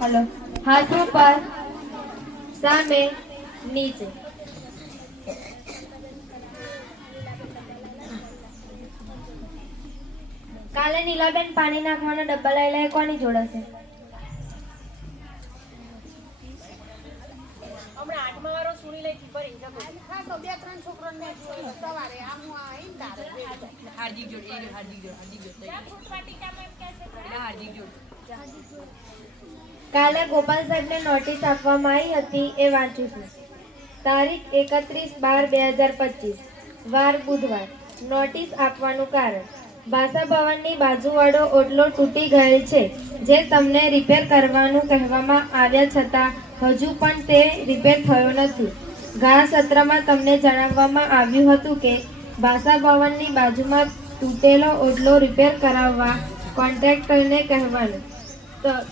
Hello. હાથ ઉપર, સામે, નીચે. કાલે નીલાબેન પાણી નાખવાના ડબ્બા લઈ લે કોની જોડે છે? હમણાં આઠમા વાળો સુણી લઈ થી પર ઇન્જા કોઈ હા તો બે ત્રણ છોકરાને સવારે આમ આઈન તારે હાર્દિક જોડ એ હાર્દિક જોડ ફૂટવાટિકામાં એમ કહે છે હાર્દિક જોડ. કાલે ગોપાલ સાહેબને નોટિસ આપવામાં આવી હતી એ વાંચું છું. તારીખ 31/12/2025 વાર બુધવાર. નોટિસ આપવાનું કારણ ભાષા ભવનની બાજુવાળો ઓટલો તૂટી ગયેલ છે જે તમને રિપેર કરવાનું કહેવામાં આવ્યા છતાં હજુ પણ તે રિપેર થયો નથી. ગયા સત્રમાં તમને જણાવવામાં આવ્યું હતું કે ભાષા ભવનની બાજુમાં તૂટેલો ઓટલો રિપેર કરાવવા કોન્ટ્રાક્ટરને કહેવાનું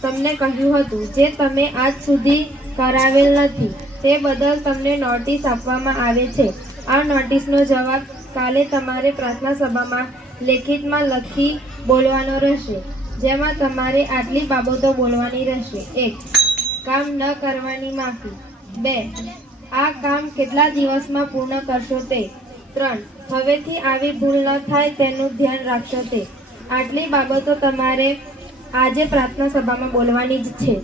તમને કહ્યું હતું જે તમે આજ સુધી કરાવેલ નથી. તે બદલ તમને નોટિસ આપવામાં આવે છે. આ નોટિસનો જવાબ કાલે તમારે પ્રાર્થના સભામાં લેખિતમાં લખી બોલવાનો રહેશે, જેમાં તમારે આટલી બાબતો બોલવાની રહેશે. 1. કામ ન કરવાની માફી. 2. આ કામ કેટલા દિવસમાં પૂર્ણ કરશો તે. 3. હવેથી આવી ભૂલ ન થાય તેનું ધ્યાન રાખશો તે. આટલી બાબતો તમારે આજે પ્રાર્થના સભામાં બોલવાની જ છે.